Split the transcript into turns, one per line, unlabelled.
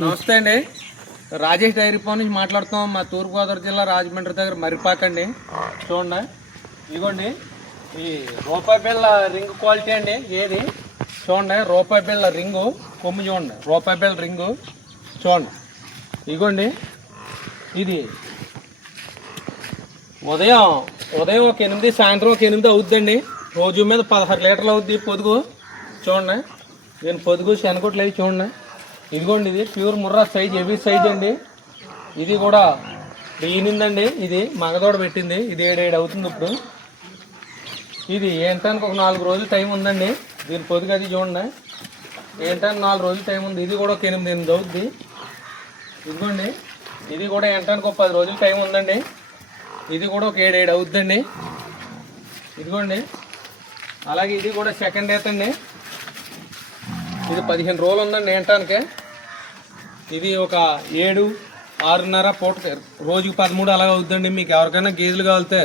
నమస్తే అండి. Rajesh dairy farm నుంచి మాట్లాడుతున్నాం. మా తూర్పుగోదావరి జిల్లా రాజమండ్రి దగ్గర మరిపాకండి చూడండి. ఇదిగోండి ఈ రూపాయి బిళ్ళ రింగ్ క్వాలిటీ అండి. ఏది? చూడండి. రూపాయి బిళ్ళ రింగు. కొమ్ము చూడండి. రూపాయి బిళ్ళ రింగు. చూడండి. ఇదిగోండి ఇది ఉదయం ఉదయం ఒక ఎనిమిది సాయంత్రం ఒక ఎనిమిది అవుద్దండి. రోజు మీద పదహారు లీటర్లు అవుద్ది పొదుగు. చూడండి. నేను పొదుగు శనగొట్లు అవి చూడండి. ఇదిగోండి ఇది pure Murrah size heavy size అండి. ఇది కూడా ఈనిందండి. ఇది మగదోడ పెట్టింది. ఇది ఏడేడు అవుతుంది ఇప్పుడు. ఇది ఏంటానికి ఒక నాలుగు రోజులు టైం ఉందండి. దీని పొదుగు అది చూడండి. ఏంటానికి నాలుగు రోజులు టైం ఉంది. ఇది కూడా ఒక ఎనిమిది ఎనిమిది అవుద్ది. ఇదిగోండి. ఇది కూడా ఏంటానికి ఒక పది రోజులు టైం ఉందండి. ఇది కూడా ఒక ఏడు ఏడు అవుద్దండి. ఇదిగోండి. అలాగే ఇది కూడా సెకండ్ డేత్ అండి ఇది పదిహేను రోజులు ఉందండి ఏంటానికి. ఇది ఒక ఏడు ఆరున్నర పూట రోజుకి పదమూడు అలాగ అవుతుందండి మీకు ఎవరికైనా గేదెలు కావాలితే